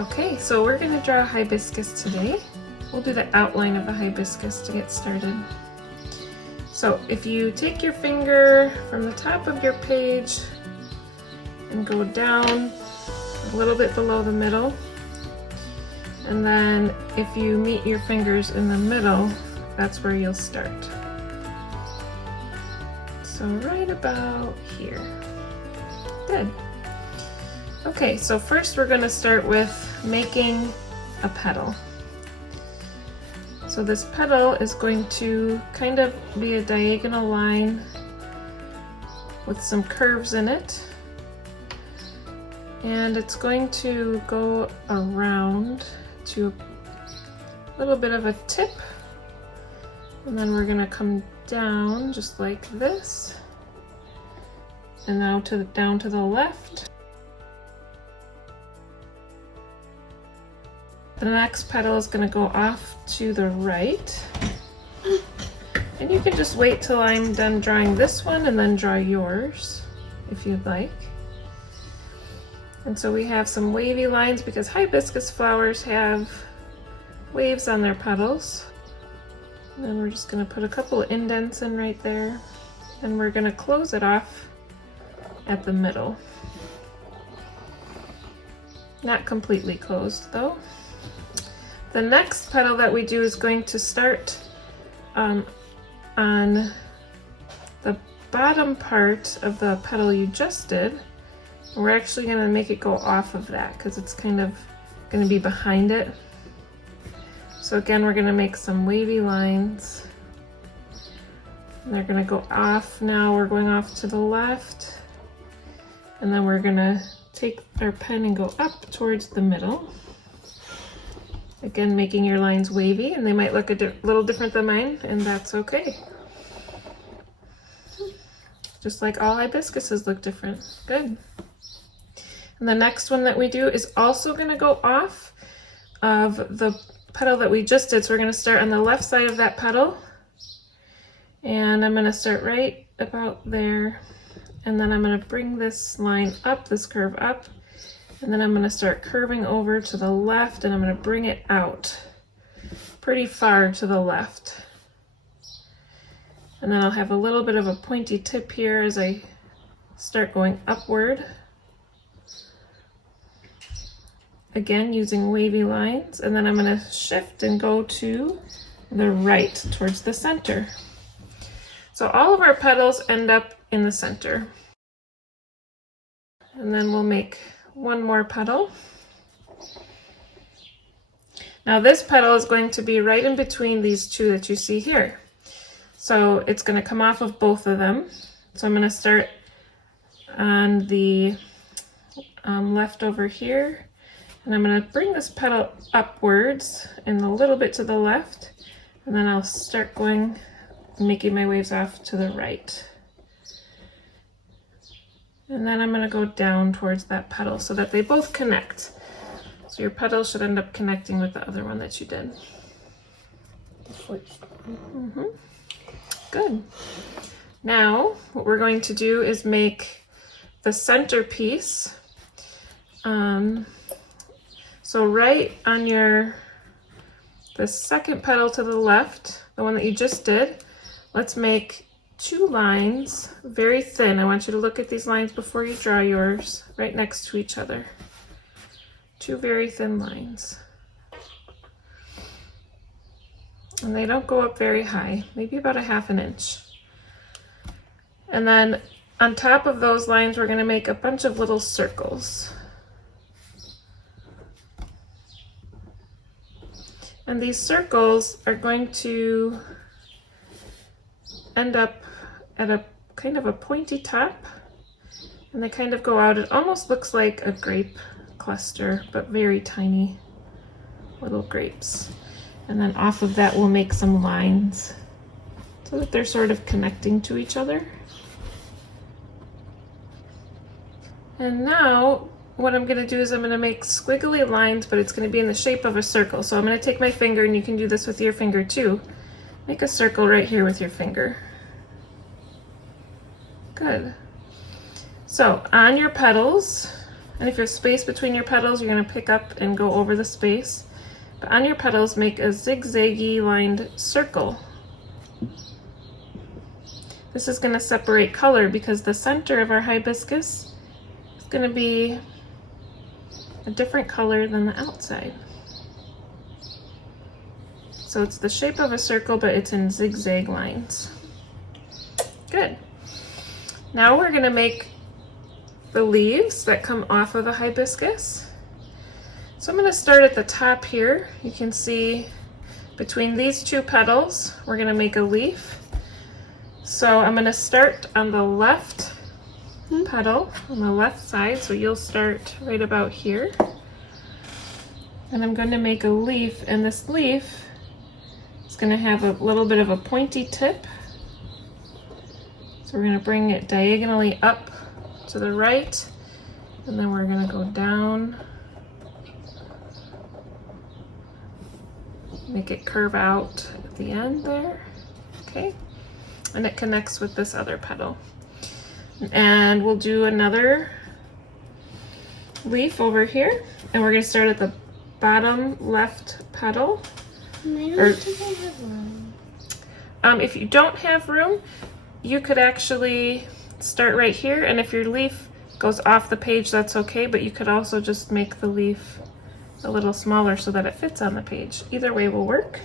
Okay, so we're going to draw a hibiscus today. We'll do the outline of the hibiscus to get started. So if you take your finger from the top of your page and go down a little bit below the middle, and then if you meet your fingers in the middle, that's where you'll start. So right about here. Good. Okay, so first we're going to start with making a petal. So this petal is going to kind of be a diagonal line with some curves in it. And it's going to go around to a little bit of a tip. And then we're going to come down just like this. And now down to the left. The next petal is going to go off to the right. And you can just wait till I'm done drawing this one and then draw yours if you'd like. And so we have some wavy lines because hibiscus flowers have waves on their petals. And then we're just going to put a couple of indents in right there. And we're going to close it off at the middle. Not completely closed though. The next petal that we do is going to start on the bottom part of the petal you just did. We're actually going to make it go off of that because it's kind of going to be behind it. So again, we're going to make some wavy lines. And they're going to go off now. We're going off to the left. And then we're going to take our pen and go up towards the middle. Again, making your lines wavy, and they might look a little different than mine, and that's okay. Just like all hibiscuses look different. Good. And the next one that we do is also going to go off of the petal that we just did. So we're going to start on the left side of that petal. And I'm going to start right about there. And then I'm going to bring this line up, this curve up. And then I'm going to start curving over to the left, and I'm going to bring it out pretty far to the left. And then I'll have a little bit of a pointy tip here as I start going upward. Again, using wavy lines. And then I'm going to shift and go to the right towards the center. So all of our petals end up in the center. And then we'll make one more petal. Now this petal is going to be right in between these two that you see here. So it's going to come off of both of them. So I'm going to start on the left over here. And I'm going to bring this petal upwards and a little bit to the left. And then I'll start going and making my waves off to the right. And then I'm going to go down towards that petal so that they both connect. So your petal should end up connecting with the other one that you did. Good. Now what we're going to do is make the centerpiece. So right on the second petal to the left, the one that you just did, let's make two lines, very thin. I want you to look at these lines before you draw yours, right next to each other. Two very thin lines. And they don't go up very high, maybe about 1/2 inch. And then on top of those lines, we're going to make a bunch of little circles. And these circles are going to end up at a kind of a pointy top, and they kind of go out. It almost looks like a grape cluster, but very tiny little grapes. And then off of that we'll make some lines so that they're sort of connecting to each other. And now what I'm going to do is I'm going to make squiggly lines, but it's going to be in the shape of a circle. So I'm going to take my finger, and you can do this with your finger too. Make a circle right here with your finger. Good. So on your petals, And if you have space between your petals, you're going to pick up and go over the space. But on your petals, make a zigzaggy lined circle. This is going to separate color because the center of our hibiscus is going to be a different color than the outside. So it's the shape of a circle, but it's in zigzag lines. Good. Now we're going to make the leaves that come off of the hibiscus. So I'm going to start at the top here. You can see between these two petals, we're going to make a leaf. So I'm going to start on the left petal, on the left side. So you'll start right about here. And I'm going to make a leaf, and this leaf is going to have a little bit of a pointy tip. So we're going to bring it diagonally up to the right, and then we're going to go down, make it curve out at the end there. Okay, and it connects with this other petal. And we'll do another leaf over here, and we're going to start at the bottom left petal. I don't think I have room. If you don't have room, you could actually start right here, and if your leaf goes off the page, that's okay, but you could also just make the leaf a little smaller so that it fits on the page. Either way will work.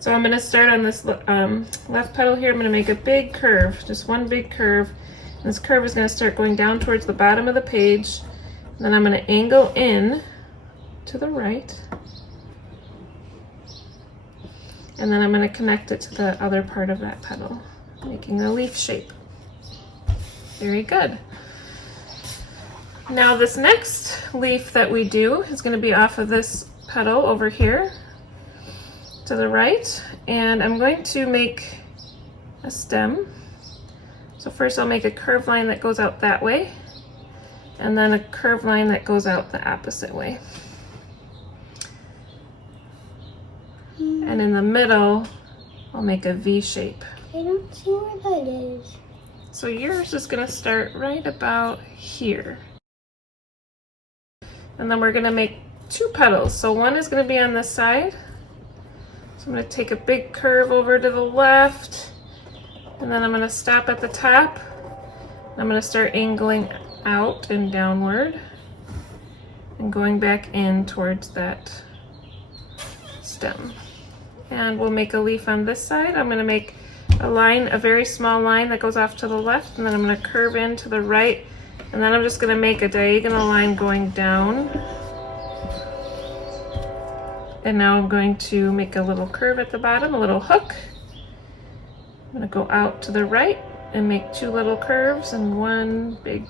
So I'm going to start on this left petal here. I'm going to make a big curve, just one big curve. And this curve is going to start going down towards the bottom of the page. And then I'm going to angle in to the right. And then I'm going to connect it to the other part of that petal, making a leaf shape. Very good. Now this next leaf that we do is going to be off of this petal over here to the right, and I'm going to make a stem. So first I'll make a curved line that goes out that way, and then a curved line that goes out the opposite way. And in the middle, I'll make a V shape. I don't see where that is. So yours is going to start right about here. And then we're going to make two petals. So one is going to be on this side. So I'm going to take a big curve over to the left, and then I'm going to stop at the top. I'm going to start angling out and downward and going back in towards that stem. And we'll make a leaf on this side. I'm going to make a line, a very small line that goes off to the left, and then I'm going to curve in to the right, and then I'm just going to make a diagonal line going down. And now I'm going to make a little curve at the bottom, a little hook. I'm going to go out to the right and make two little curves and one big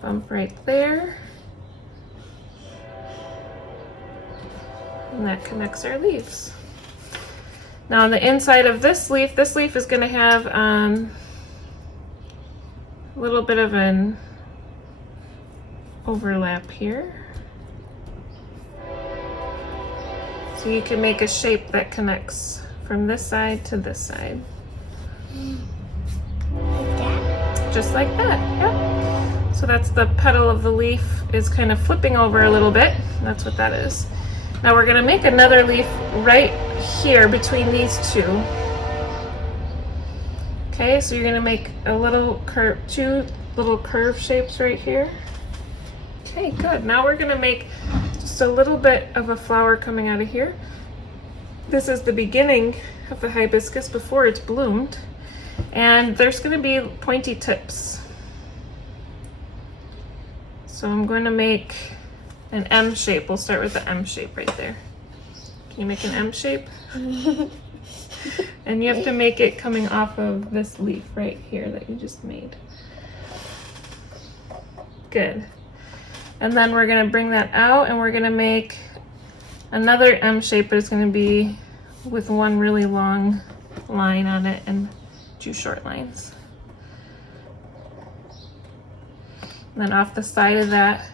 bump right there. And that connects our leaves. Now on the inside of this leaf is going to have a little bit of an overlap here. So you can make a shape that connects from this side to this side. Like that? Just like that, yep. So that's the petal of the leaf is kind of flipping over a little bit. That's what that is. Now we're gonna make another leaf right here between these two. Okay, so you're gonna make a little curve, two little curve shapes right here. Okay, good. Now we're gonna make just a little bit of a flower coming out of here. This is the beginning of the hibiscus before it's bloomed, and there's going to be pointy tips. So I'm going to make an M shape. We'll start with the M shape right there. Can you make an M shape? And you have to make it coming off of this leaf right here that you just made. Good. And then we're going to bring that out, and we're going to make another M shape, but it's going to be with one really long line on it and two short lines. And then off the side of that,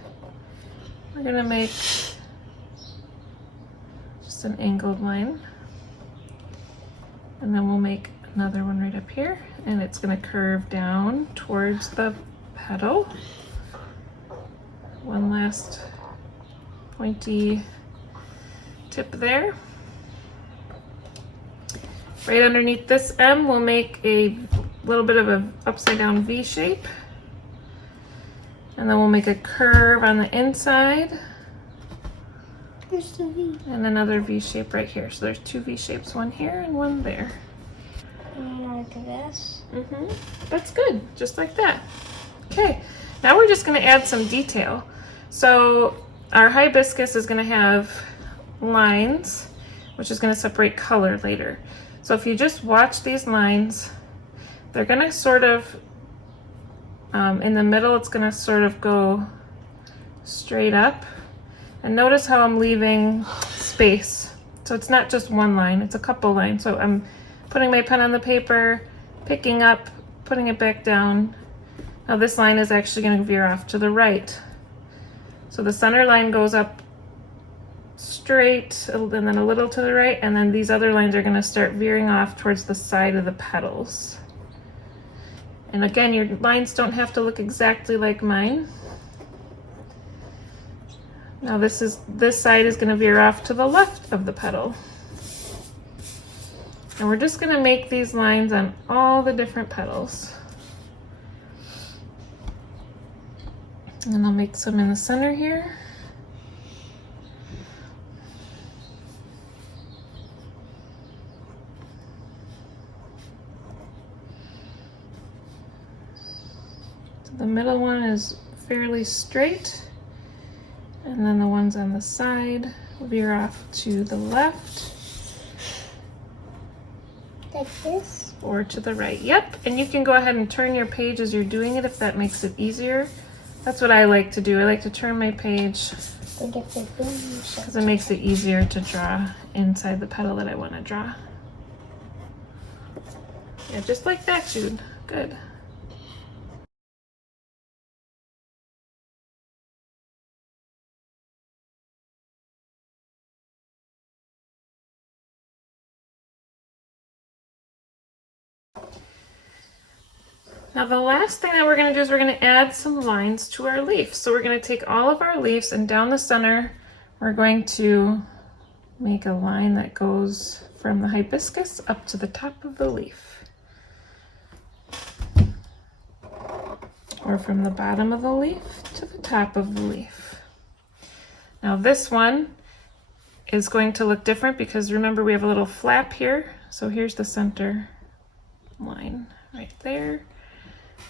we're going to make just an angled line. And then we'll make another one right up here, and it's going to curve down towards the petal. one last pointy tip there. Right underneath this M, we'll make a little bit of an upside down V shape. And then we'll make a curve on the inside. There's the V. And another V shape right here. So there's two V shapes, one here and one there. Like this. That's good, just like that. Okay, now we're just gonna add some detail. So our hibiscus is gonna have lines, which is gonna separate color later. So if you just watch these lines, they're gonna sort of, in the middle, it's gonna sort of go straight up. And notice how I'm leaving space. So it's not just one line, it's a couple lines. So I'm putting my pen on the paper, picking up, putting it back down. Now this line is actually gonna veer off to the right. So the center line goes up straight and then a little to the right, and then these other lines are gonna start veering off towards the side of the petals. And again, your lines don't have to look exactly like mine. Now this side is gonna veer off to the left of the petal. And we're just gonna make these lines on all the different petals. And I'll make some in the center here. So the middle one is fairly straight. And then the ones on the side veer off to the left. Like this? Or to the right. Yep, and you can go ahead and turn your page as you're doing it if that makes it easier. That's what I like to do. I like to turn my page because it makes it easier to draw inside the petal that I want to draw. Yeah, just like that, Jude. Good. Now the last thing that we're going to do is we're going to add some lines to our leaf. So we're going to take all of our leaves and down the center we're going to make a line that goes from the hibiscus up to the top of the leaf. Or from the bottom of the leaf to the top of the leaf. Now this one is going to look different because remember we have a little flap here. So here's the center line right there.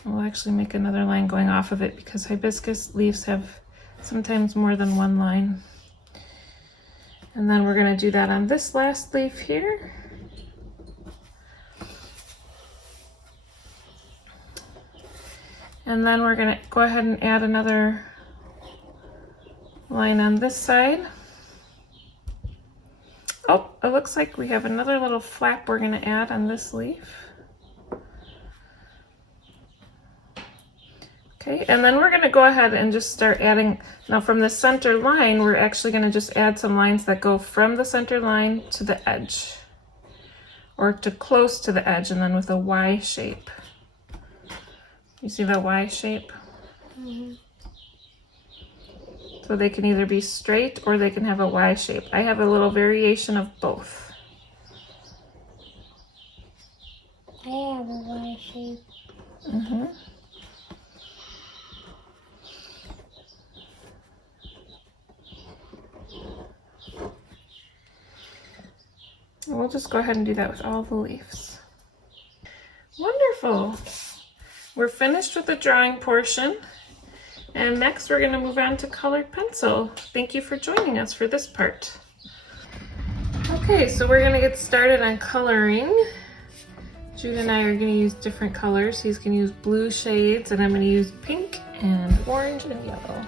We'll actually make another line going off of it because hibiscus leaves have sometimes more than one line. And then we're going to do that on this last leaf here. And then we're going to go ahead and add another line on this side. Oh, it looks like we have another little flap we're going to add on this leaf. Okay, and then we're going to go ahead and just start adding. Now from the center line, we're actually going to just add some lines that go from the center line to the edge, or to close to the edge, and then with a Y shape. You see the Y shape? So they can either be straight or they can have a Y shape. I have a little variation of both. I have a Y shape. We'll just go ahead and do that with all the leaves. Wonderful. We're finished with the drawing portion. And next we're going to move on to colored pencil. Thank you for joining us for this part. Okay, so we're going to get started on coloring. Jude and I are going to use different colors. He's going to use blue shades and I'm going to use pink and orange and yellow.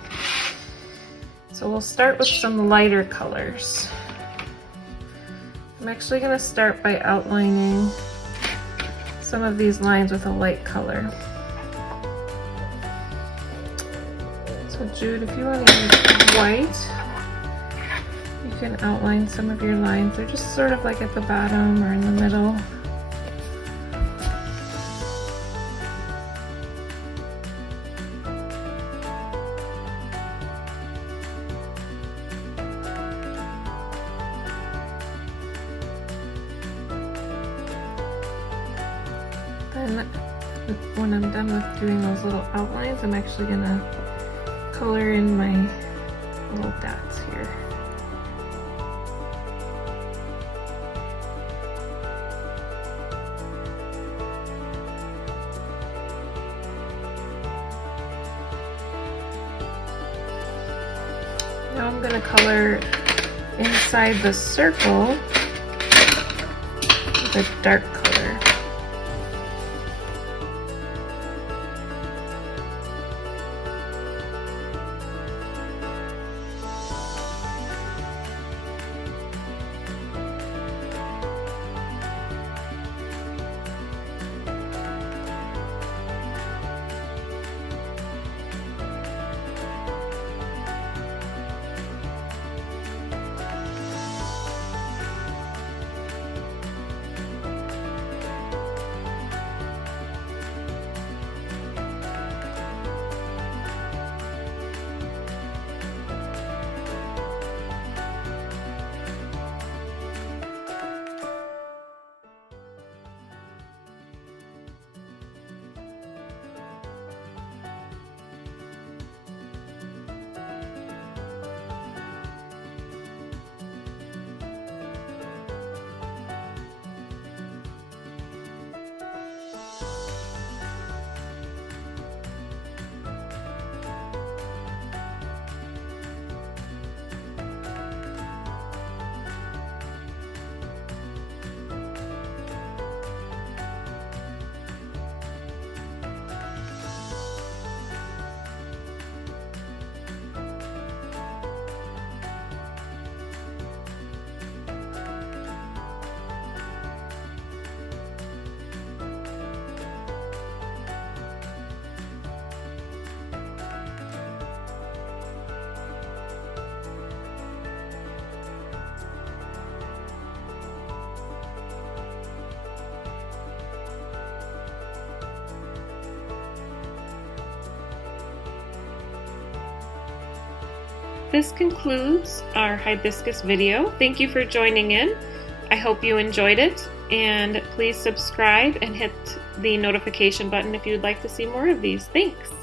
So we'll start with some lighter colors. I'm actually going to start by outlining some of these lines with a light color. So Jude, if you want to use white, you can outline some of your lines. They're just sort of like at the bottom or in the middle. And when I'm done with doing those little outlines, I'm actually gonna color in my little dots here. Now I'm going to color inside the circle with a dark color. This concludes our hibiscus video. Thank you for joining in. I hope you enjoyed it, and please subscribe and hit the notification button if you'd like to see more of these. Thanks!